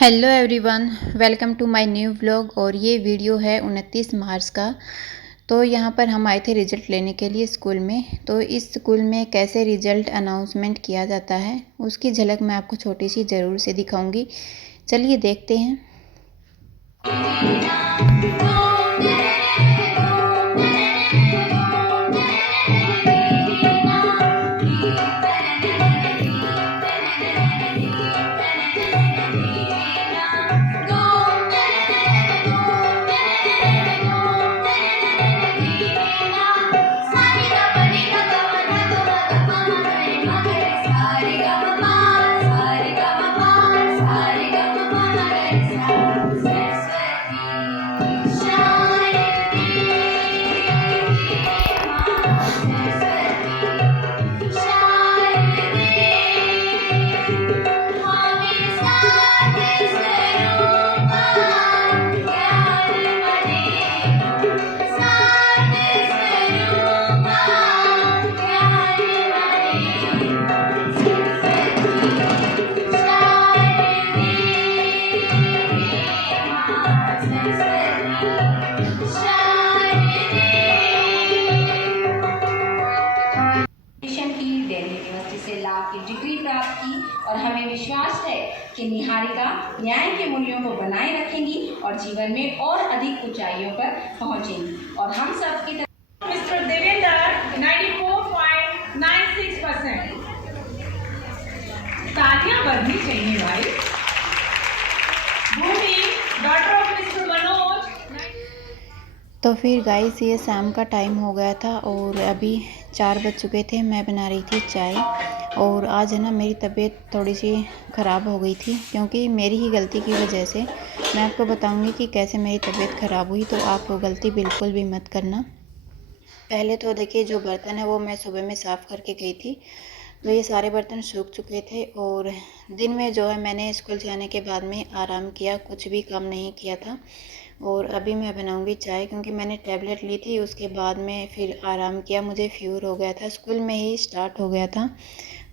Hello everyone, welcome to my new vlog. और ये video है 29 मार्च का। तो यहाँ पर हम आए थे रिज़ल्ट लेने के लिए स्कूल में। तो इस स्कूल में कैसे रिज़ल्ट अनाउंसमेंट किया जाता है उसकी झलक मैं आपको छोटी सी ज़रूर से दिखाऊंगी। चलिए देखते हैं। की डिग्री प्राप्त की और हमें विश्वास है कि निहारिका न्याय के मूल्यों को बनाए रखेंगी और जीवन में और अधिक ऊंचाइयों पर पहुंचेंगी। और हम सब की तरफ मिस्टर देवेंद्र 94.96%। तालियां बजनी चाहिए भाई। भूमि डॉटर ऑफ मिस्टर मनोज। तो फिर गाइस ये शाम का टाइम हो गया था और अभी 4 बज चुके थे। मैं बना रही थी चाय। और आज है ना मेरी तबीयत थोड़ी सी ख़राब हो गई थी क्योंकि मेरी ही गलती की वजह से। मैं आपको बताऊंगी कि कैसे मेरी तबीयत ख़राब हुई, तो आप वो गलती बिल्कुल भी मत करना। पहले तो देखिए जो बर्तन है वो मैं सुबह में साफ़ करके गई थी, तो ये सारे बर्तन सूख चुके थे। और दिन में जो है मैंने स्कूल जाने के बाद में आराम किया, कुछ भी काम नहीं किया था। और अभी मैं बनाऊंगी चाय क्योंकि मैंने टैबलेट ली थी, उसके बाद में फिर आराम किया। मुझे फीवर हो गया था, स्कूल में ही स्टार्ट हो गया था।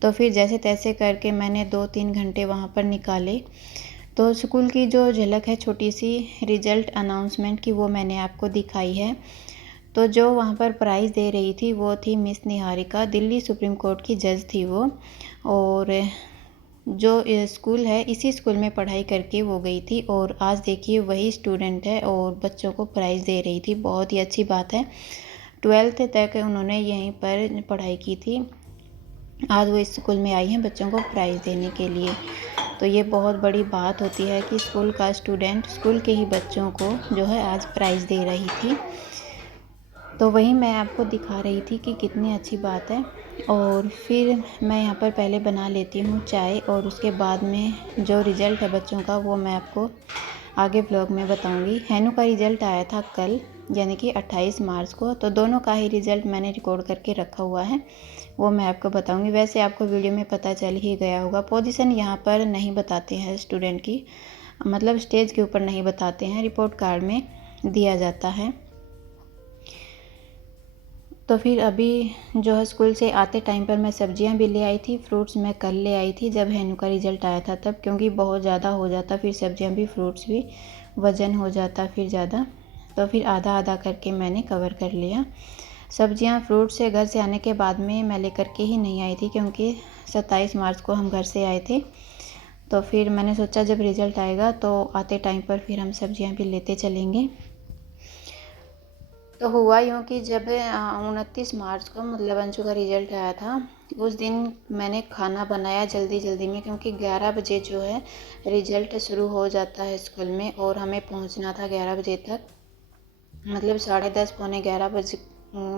तो फिर जैसे तैसे करके मैंने 2-3 घंटे वहाँ पर निकाले। तो स्कूल की जो झलक है छोटी सी रिज़ल्ट अनाउंसमेंट की, वो मैंने आपको दिखाई है। तो जो वहाँ पर प्राइज़ दे रही थी वो थी miss Niharika, Delhi supreme court की जज थी वो। और जो स्कूल है इसी स्कूल में पढ़ाई करके वो गई थी, और आज देखिए वही स्टूडेंट है और बच्चों को प्राइज़ दे रही थी। बहुत ही अच्छी बात है। 12th तक उन्होंने यहीं पर पढ़ाई की थी, आज वो इस स्कूल में आई हैं बच्चों को प्राइज़ देने के लिए। तो ये बहुत बड़ी बात होती है कि स्कूल का स्टूडेंट स्कूल के ही बच्चों को जो है आज प्राइज़ दे रही थी। तो वही मैं आपको दिखा रही थी कि कितनी अच्छी बात है। और फिर मैं यहाँ पर पहले बना लेती हूँ चाय, और उसके बाद में जो रिज़ल्ट है बच्चों का वो मैं आपको आगे ब्लॉग में बताऊँगी। हैनू का रिज़ल्ट आया था कल, यानी कि 28 मार्च को। तो दोनों का ही रिज़ल्ट मैंने रिकॉर्ड करके रखा हुआ है, वो मैं आपको बताऊँगी। वैसे आपको वीडियो में पता चल ही गया होगा। पोजीशन यहाँ पर नहीं बताते हैं स्टूडेंट की, मतलब स्टेज के ऊपर नहीं बताते हैं, रिपोर्ट कार्ड में दिया जाता है। तो फिर अभी जो है स्कूल से आते टाइम पर मैं सब्जियां भी ले आई थी, फ्रूट्स मैं कल ले आई थी जब हैनू का रिज़ल्ट आया था तब, क्योंकि बहुत ज़्यादा हो जाता फिर सब्जियां भी फ्रूट्स भी, वज़न हो जाता फिर ज़्यादा। तो फिर आधा आधा करके मैंने कवर कर लिया। सब्जियां फ्रूट से घर से आने के बाद में मैं लेकर के ही नहीं आई थी क्योंकि 27 मार्च को हम घर से आए थे। तो फिर मैंने सोचा जब रिज़ल्ट आएगा तो आते टाइम पर फिर हम सब्जियां भी लेते चलेंगे। तो हुआ यूँ कि जब 29 मार्च को मतलब अंशु का रिज़ल्ट आया था, उस दिन मैंने खाना बनाया जल्दी जल्दी में, क्योंकि 11 बजे जो है रिज़ल्ट शुरू हो जाता है स्कूल में और हमें पहुंचना था 11 बजे तक, मतलब 10:30 पौने 11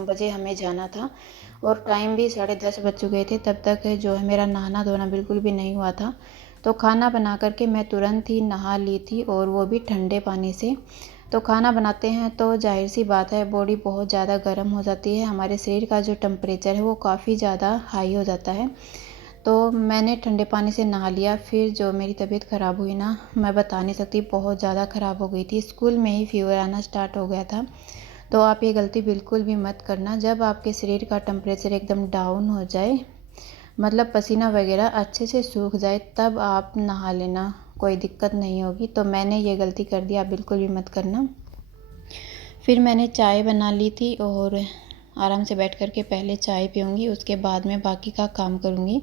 बजे हमें जाना था। और टाइम भी 10:30 बज चुके थे तब तक जो है मेरा नहाना धोना बिल्कुल भी नहीं हुआ था। तो खाना बना करके मैं तुरंत ही नहा ली थी, और वो भी ठंडे पानी से। तो खाना बनाते हैं तो जाहिर सी बात है बॉडी बहुत ज़्यादा गर्म हो जाती है, हमारे शरीर का जो टेम्परेचर है वो काफ़ी ज़्यादा हाई हो जाता है। तो मैंने ठंडे पानी से नहा लिया। फिर जो मेरी तबीयत ख़राब हुई ना, मैं बता नहीं सकती, बहुत ज़्यादा ख़राब हो गई थी। स्कूल में ही फीवर आना स्टार्ट हो गया था। तो आप ये गलती बिल्कुल भी मत करना। जब आपके शरीर का टेम्परेचर एकदम डाउन हो जाए, मतलब पसीना वगैरह अच्छे से सूख जाए, तब आप नहा लेना। कोई दिक्कत नहीं होगी। तो मैंने ये गलती कर दी, आप बिल्कुल भी मत करना। फिर मैंने चाय बना ली थी और आराम से बैठ कर के पहले चाय पीऊँगी, उसके बाद मैं बाकी का काम करूँगी।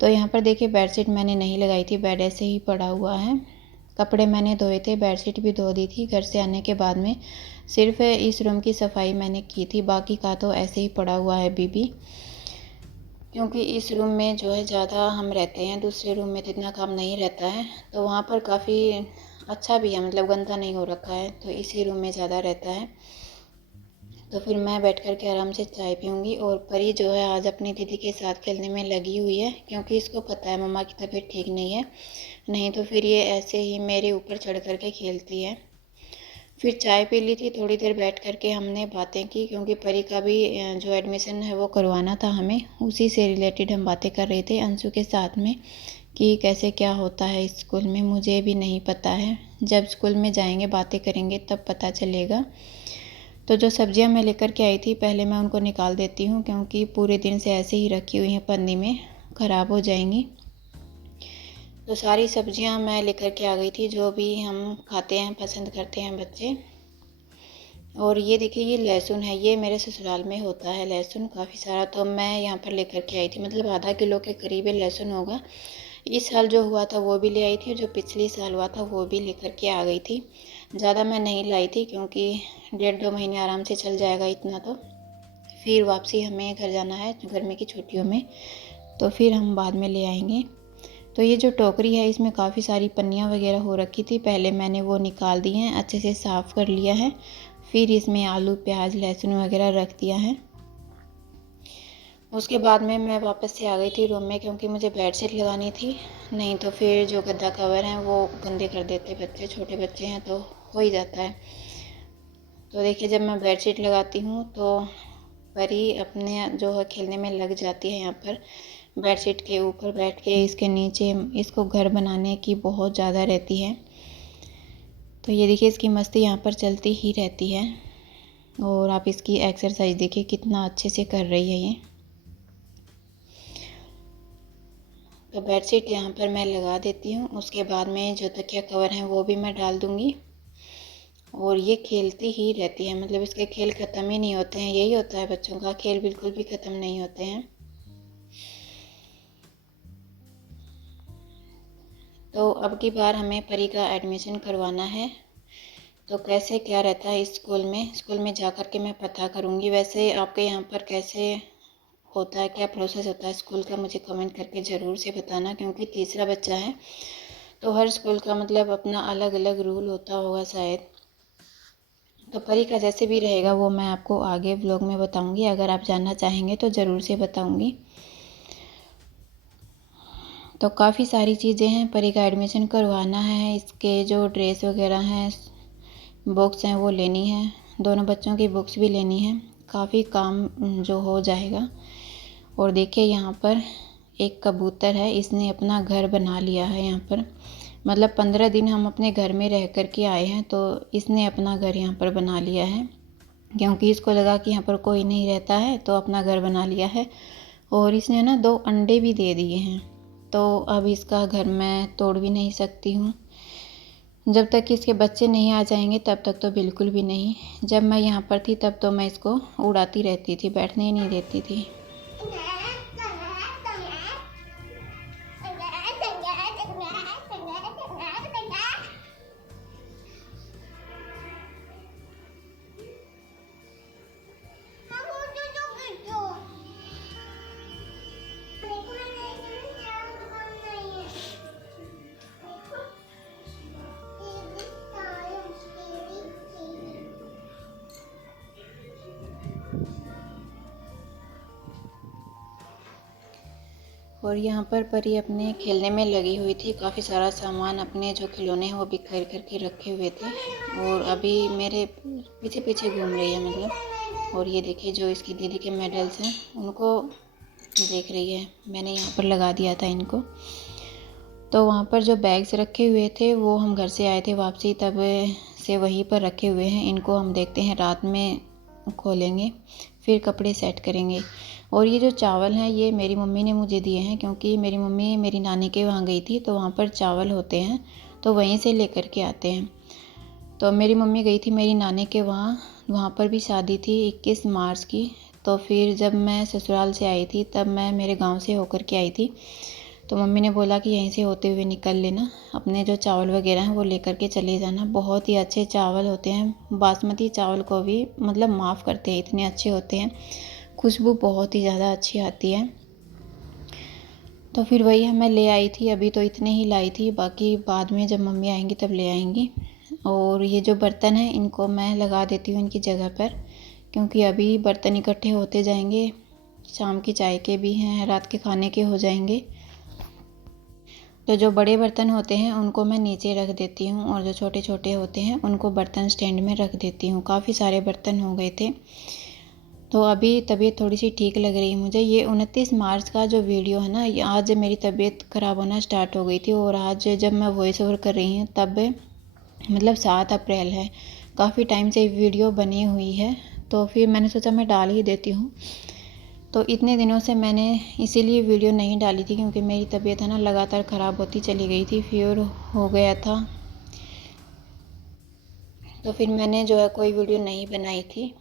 तो यहाँ पर देखिए बेडशीट मैंने नहीं लगाई थी, बेड ऐसे ही पड़ा हुआ है। कपड़े मैंने धोए थे, बेडशीट भी धो दी थी। घर से आने के बाद में सिर्फ इस रूम की सफाई मैंने की थी, बाकी का तो ऐसे ही पड़ा हुआ है अभी भी। क्योंकि इस रूम में जो है ज़्यादा हम रहते हैं, दूसरे रूम में तो इतना काम नहीं रहता है, तो वहाँ पर काफ़ी अच्छा भी है, मतलब गंदा नहीं हो रखा है, तो इसी रूम में ज़्यादा रहता है। तो फिर मैं बैठ कर के आराम से चाय पीऊँगी। और परी जो है आज अपनी दीदी के साथ खेलने में लगी हुई है, क्योंकि इसको पता है मम्मा की तबीयत ठीक नहीं है, नहीं तो फिर ये ऐसे ही मेरे ऊपर चढ़ कर के खेलती है। फिर चाय पी ली थी, थोड़ी देर बैठ कर के हमने बातें की, क्योंकि परी का भी जो एडमिशन है वो करवाना था हमें, उसी से रिलेटेड हम बातें कर रहे थे अंशु के साथ में कि कैसे क्या होता है स्कूल में। मुझे भी नहीं पता है, जब स्कूल में जाएंगे बातें करेंगे तब पता चलेगा। तो जो सब्जियां मैं लेकर के आई थी पहले मैं उनको निकाल देती हूँ, क्योंकि पूरे दिन से ऐसे ही रखी हुई हैं पन्नी में, ख़राब हो जाएंगी। तो सारी सब्जियां मैं लेकर के आ गई थी, जो भी हम खाते हैं, पसंद करते हैं बच्चे। और ये देखिए ये लहसुन है, ये मेरे ससुराल में होता है लहसुन काफ़ी सारा, तो मैं यहाँ पर लेकर के आई थी, मतलब आधा किलो के करीब लहसुन होगा। इस साल जो हुआ था वो भी ले आई थी, जो पिछले साल हुआ था वो भी लेकर के आ गई थी। ज़्यादा मैं नहीं लाई थी, क्योंकि 1.5-2 महीने आराम से चल जाएगा इतना, तो फिर वापसी हमें घर जाना है गर्मी की छुट्टियों में, तो फिर हम बाद में ले आएंगे। तो ये जो टोकरी है इसमें काफ़ी सारी पन्नियाँ वगैरह हो रखी थी, पहले मैंने वो निकाल दी हैं, अच्छे से साफ़ कर लिया है। फिर इसमें आलू, प्याज, लहसुन वगैरह रख दिया है। उसके बाद में मैं वापस से आ गई थी रूम में, क्योंकि मुझे बेडशीट लगानी थी, नहीं तो फिर जो गद्दा कवर हैं वो गंदे कर देते बच्चे, छोटे बच्चे हैं तो हो ही जाता है। तो देखिए जब मैं बेडशीट लगाती हूँ तो परी अपने जो है खेलने में लग जाती है। यहाँ पर बेडशीट के ऊपर बैठ के, इसके नीचे, इसको घर बनाने की बहुत ज़्यादा रहती है। तो ये देखिए इसकी मस्ती यहाँ पर चलती ही रहती है। और आप इसकी एक्सरसाइज देखिए कितना अच्छे से कर रही है ये। तो बेडशीट यहाँ पर मैं लगा देती हूँ, उसके बाद में जो तकिया कवर हैं वो भी मैं डाल दूँगी। और ये खेलती ही रहती है, मतलब इसके खेल ख़त्म ही नहीं होते हैं, यही होता है बच्चों का, खेल बिल्कुल भी ख़त्म नहीं होते हैं। तो अब की बार हमें परी का एडमिशन करवाना है, तो कैसे क्या रहता है स्कूल में जा कर के मैं पता करूँगी। वैसे आपके यहाँ पर कैसे होता है, क्या प्रोसेस होता है स्कूल का, मुझे कमेंट करके ज़रूर से बताना, क्योंकि तीसरा बच्चा है तो हर स्कूल का मतलब अपना अलग अलग रूल होता होगा शायद। तो परी का जैसे भी रहेगा वो मैं आपको आगे व्लॉग में बताऊंगी, अगर आप जानना चाहेंगे तो ज़रूर से बताऊंगी। तो काफ़ी सारी चीज़ें हैं, परी का एडमिशन करवाना है, इसके जो ड्रेस वगैरह हैं, बुक्स हैं वो लेनी है, दोनों बच्चों की बुक्स भी लेनी है, काफ़ी काम जो हो जाएगा। और देखिए यहाँ पर एक कबूतर है, इसने अपना घर बना लिया है यहाँ पर, मतलब 15 दिन हम अपने घर में रह कर के आए हैं, तो इसने अपना घर यहाँ पर बना लिया है, क्योंकि इसको लगा कि यहाँ पर कोई नहीं रहता है तो अपना घर बना लिया है। और इसने ना 2 अंडे भी दे दिए हैं, तो अब इसका घर मैं तोड़ भी नहीं सकती हूँ। जब तक कि इसके बच्चे नहीं आ जाएंगे तब तक तो बिल्कुल भी नहीं। जब मैं यहाँ पर थी तब तो मैं इसको उड़ाती रहती थी, बैठने ही नहीं देती थी। और यहाँ पर परी अपने खेलने में लगी हुई थी, काफ़ी सारा सामान अपने जो खिलौने हैं वो बिखेर करके रखे हुए थे, और अभी मेरे पीछे पीछे घूम रही है मतलब। और ये देखिए जो इसकी दीदी के मेडल्स हैं उनको देख रही है, मैंने यहाँ पर लगा दिया था इनको। तो वहाँ पर जो बैग्स रखे हुए थे वो हम घर से आए थे वापसी, तब से वहीं पर रखे हुए हैं, इनको हम देखते हैं रात में खोलेंगे, फिर कपड़े सेट करेंगे। और ये जो चावल हैं ये मेरी मम्मी ने मुझे दिए हैं, क्योंकि मेरी मम्मी मेरी नानी के वहाँ गई थी तो वहाँ पर चावल होते हैं, तो वहीं से लेकर के आते हैं। तो मेरी मम्मी गई थी मेरी नानी के वहाँ पर भी शादी थी 21 मार्च की। तो फिर जब मैं ससुराल से आई थी तब मैं मेरे गांव से होकर के आई थी। तो मम्मी ने बोला कि यहीं से होते हुए निकल लेना, अपने जो चावल वगैरह हैं वो लेकर के चले जाना। बहुत ही अच्छे चावल होते हैं, बासमती चावल को भी मतलब माफ़ करते हैं, इतने अच्छे होते हैं, खुशबू बहुत ही ज़्यादा अच्छी आती है। तो फिर वही मैं ले आई थी, अभी तो इतने ही लाई थी, बाकी बाद में जब मम्मी आएंगी तब ले आएंगी। और ये जो बर्तन हैं इनको मैं लगा देती हूँ इनकी जगह पर, क्योंकि अभी बर्तन इकट्ठे होते जाएंगे, शाम की चाय के भी हैं, रात के खाने के हो जाएंगे। तो जो बड़े बर्तन होते हैं उनको मैं नीचे रख देती हूँ और जो छोटे छोटे होते हैं उनको बर्तन स्टैंड में रख देती हूँ। काफ़ी सारे बर्तन हो गए थे, तो अभी तबीयत थोड़ी सी ठीक लग रही है मुझे। ये 29 मार्च का जो वीडियो है ना, ये आज मेरी तबीयत ख़राब होना स्टार्ट हो गई थी और आज जब मैं वॉइस ओवर कर रही हूँ तब मतलब 7 अप्रैल है। काफ़ी टाइम से वीडियो बनी हुई है, तो फिर मैंने सोचा मैं डाल ही देती हूँ। तो इतने दिनों से मैंने इसीलिए वीडियो नहीं डाली थी, क्योंकि मेरी तबीयत है ना लगातार ख़राब होती चली गई थी, फीवर हो गया था। तो फिर मैंने जो है कोई वीडियो नहीं बनाई थी।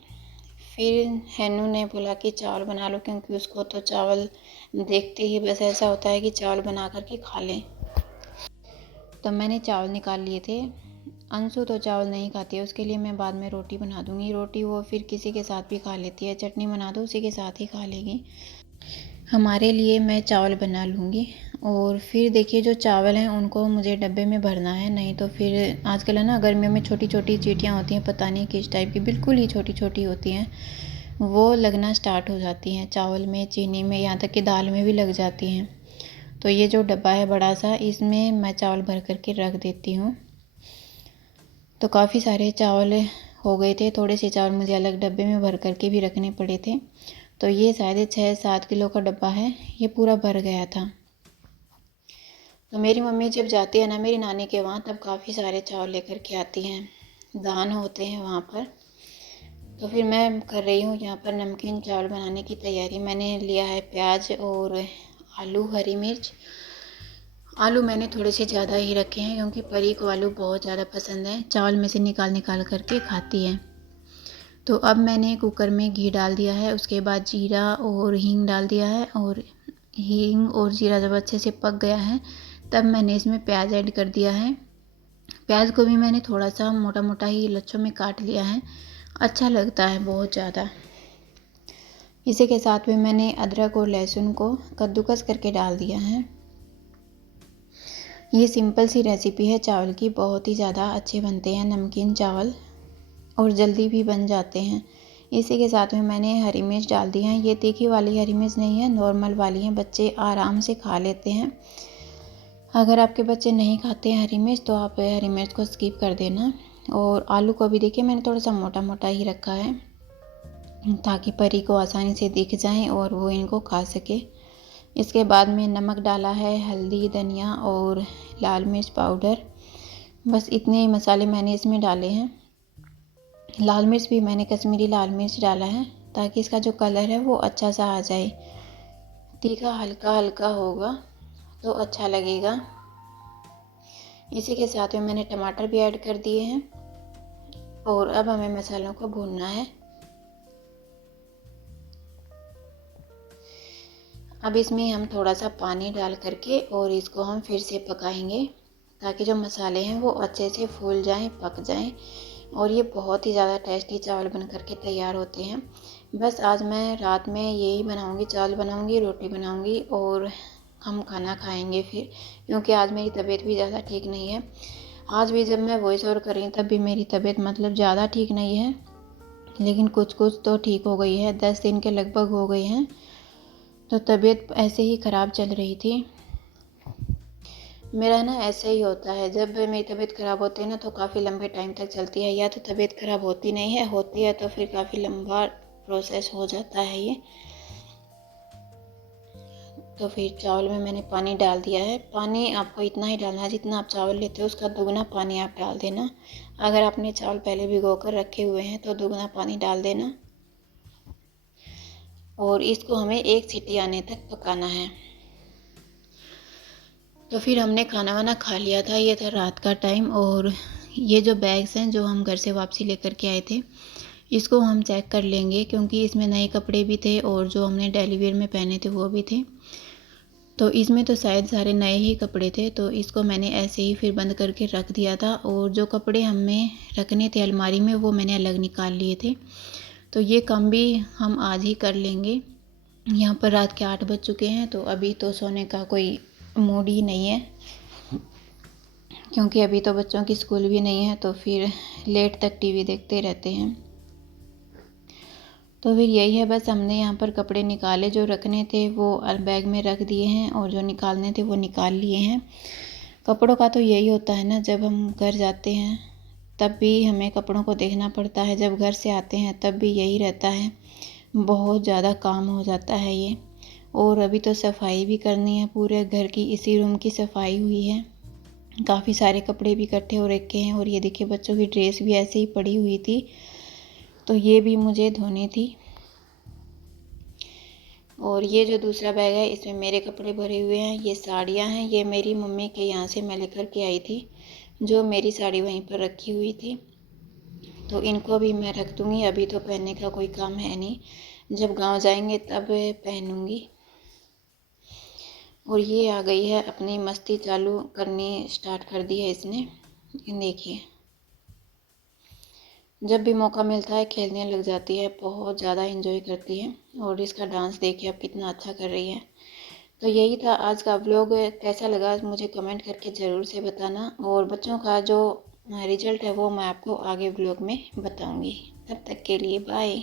फिर हैनू ने बोला कि चावल बना लो, क्योंकि उसको तो चावल देखते ही बस ऐसा होता है कि चावल बना करके खा लें। तो मैंने चावल निकाल लिए थे। अंशु तो चावल नहीं खाती है, उसके लिए मैं बाद में रोटी बना दूंगी। रोटी वो फिर किसी के साथ भी खा लेती है, चटनी बना दो उसी के साथ ही खा लेगी। हमारे लिए मैं चावल बना लूँगी। और फिर देखिए जो चावल हैं उनको मुझे डब्बे में भरना है, नहीं तो फिर आजकल है ना गर्मियों में छोटी छोटी चींटियाँ होती हैं, पता नहीं किस टाइप की, बिल्कुल ही छोटी छोटी होती हैं, वो लगना स्टार्ट हो जाती हैं चावल में, चीनी में, यहाँ तक कि दाल में भी लग जाती हैं। तो ये जो डब्बा है बड़ा सा, इसमें मैं चावल भर करके रख देती हूँ। तो काफ़ी सारे चावल हो गए थे, थोड़े से चावल मुझे अलग डब्बे में भर करके भी रखने पड़े थे। तो ये शायद 6-7 किलो का डब्बा है, ये पूरा भर गया था। तो मेरी मम्मी जब जाती है ना मेरी नानी के वहाँ, तब काफ़ी सारे चावल लेकर के आती हैं, दान होते हैं वहाँ पर। तो फिर मैं कर रही हूँ यहाँ पर नमकीन चावल बनाने की तैयारी। मैंने लिया है प्याज और आलू, हरी मिर्च। आलू मैंने थोड़े से ज़्यादा ही रखे हैं, क्योंकि परी को आलू बहुत ज़्यादा पसंद है, चावल में से निकाल निकाल करके खाती है। तो अब मैंने कुकर में घी डाल दिया है, उसके बाद जीरा और हींग डाल दिया है। और हींग और जीरा जब अच्छे से पक गया है तब मैंने इसमें प्याज ऐड कर दिया है। प्याज को भी मैंने थोड़ा सा मोटा मोटा ही लच्छों में काट लिया है, अच्छा लगता है बहुत ज़्यादा। इसी के साथ में मैंने अदरक और लहसुन को कद्दूकस करके डाल दिया है। ये सिंपल सी रेसिपी है चावल की, बहुत ही ज़्यादा अच्छे बनते हैं नमकीन चावल और जल्दी भी बन जाते हैं। इसी के साथ में मैंने हरी मिर्च डाल दी है। ये तीखी वाली हरी मिर्च नहीं है, नॉर्मल वाली है, बच्चे आराम से खा लेते हैं। अगर आपके बच्चे नहीं खाते हैं हरी मिर्च तो आप हरी मिर्च को स्किप कर देना। और आलू को भी देखिए मैंने थोड़ा सा मोटा मोटा ही रखा है, ताकि परी को आसानी से दिख जाए और वो इनको खा सके। इसके बाद में नमक डाला है, हल्दी, धनिया और लाल मिर्च पाउडर, बस इतने ही मसाले मैंने इसमें डाले हैं। लाल मिर्च भी मैंने कश्मीरी लाल मिर्च डाला है, ताकि इसका जो कलर है वो अच्छा सा आ जाए। तीखा हल्का हल्का होगा तो अच्छा लगेगा। इसी के साथ में मैंने टमाटर भी ऐड कर दिए हैं। और अब हमें मसालों को भूनना है। अब इसमें हम थोड़ा सा पानी डाल करके और इसको हम फिर से पकाएंगे, ताकि जो मसाले हैं वो अच्छे से फूल जाएं, पक जाएं। और ये बहुत ही ज़्यादा टेस्टी चावल बन करके तैयार होते हैं। बस आज मैं रात में यही बनाऊंगी, चावल बनाऊंगी, रोटी बनाऊंगी और हम खाना खाएंगे फिर, क्योंकि आज मेरी तबीयत भी ज़्यादा ठीक नहीं है। आज भी जब मैं वॉइस ओवर कर रही हूँ तब भी मेरी तबीयत मतलब ज़्यादा ठीक नहीं है, लेकिन कुछ कुछ तो ठीक हो गई है, 10 दिन के लगभग हो गए हैं। तो तबीयत ऐसे ही ख़राब चल रही थी। मेरा ना ऐसे ही होता है, जब मेरी तबीयत ख़राब होती है ना तो काफ़ी लंबे टाइम तक चलती है, या तो तबीयत ख़राब होती नहीं है, होती है तो फिर काफ़ी लंबा प्रोसेस हो जाता है ये। तो फिर चावल में मैंने पानी डाल दिया है। पानी आपको इतना ही डालना है जितना आप चावल लेते हो, उसका दुगना पानी आप डाल देना। अगर आपने चावल पहले भिगो कर रखे हुए हैं तो दुगना पानी डाल देना। और इसको हमें 1 सीटी आने तक पकाना है। तो फिर हमने खाना वाना खा लिया था, ये था रात का टाइम। और ये जो बैग्स हैं जो हम घर से वापसी लेकर के आए थे, इसको हम चेक कर लेंगे क्योंकि इसमें नए कपड़े भी थे और जो हमने डेली वेयर में पहने थे वो भी थे। तो इसमें तो शायद सारे नए ही कपड़े थे, तो इसको मैंने ऐसे ही फिर बंद करके रख दिया था। और जो कपड़े हमें रखने थे अलमारी में वो मैंने अलग निकाल लिए थे। तो ये काम भी हम आज ही कर लेंगे। यहाँ पर रात के 8 बज चुके हैं, तो अभी तो सोने का कोई मूड ही नहीं है क्योंकि अभी तो बच्चों की स्कूल भी नहीं है, तो फिर लेट तक टीवी देखते रहते हैं। तो फिर यही है, बस हमने यहाँ पर कपड़े निकाले, जो रखने थे वो बैग में रख दिए हैं और जो निकालने थे वो निकाल लिए हैं। कपड़ों का तो यही होता है ना, जब हम घर जाते हैं तब भी हमें कपड़ों को देखना पड़ता है, जब घर से आते हैं तब भी यही रहता है। बहुत ज़्यादा काम हो जाता है ये। और अभी तो सफाई भी करनी है पूरे घर की, इसी रूम की सफाई हुई है। काफ़ी सारे कपड़े भी इकट्ठे हो रखे हैं। और ये देखिए बच्चों की ड्रेस भी ऐसे ही पड़ी हुई थी, तो ये भी मुझे धोनी थी। और ये जो दूसरा बैग है इसमें मेरे कपड़े भरे हुए हैं। ये साड़ियाँ हैं, ये मेरी मम्मी के यहाँ से मैं लेकर के आई थी, जो मेरी साड़ी वहीं पर रखी हुई थी। तो इनको भी मैं रख दूँगी, अभी तो पहनने का कोई काम है नहीं, जब गांव जाएंगे तब पहनूँगी। और ये आ गई है अपनी मस्ती चालू करनी स्टार्ट कर दी है इसने। देखिए जब भी मौका मिलता है खेलने लग जाती है, बहुत ज़्यादा एंजॉय करती है। और इसका डांस देखिए अब कितना अच्छा कर रही है। तो यही था आज का व्लॉग, कैसा लगा मुझे कमेंट करके ज़रूर से बताना। और बच्चों का जो रिजल्ट है वो मैं आपको आगे व्लॉग में बताऊंगी। तब तक के लिए बाय।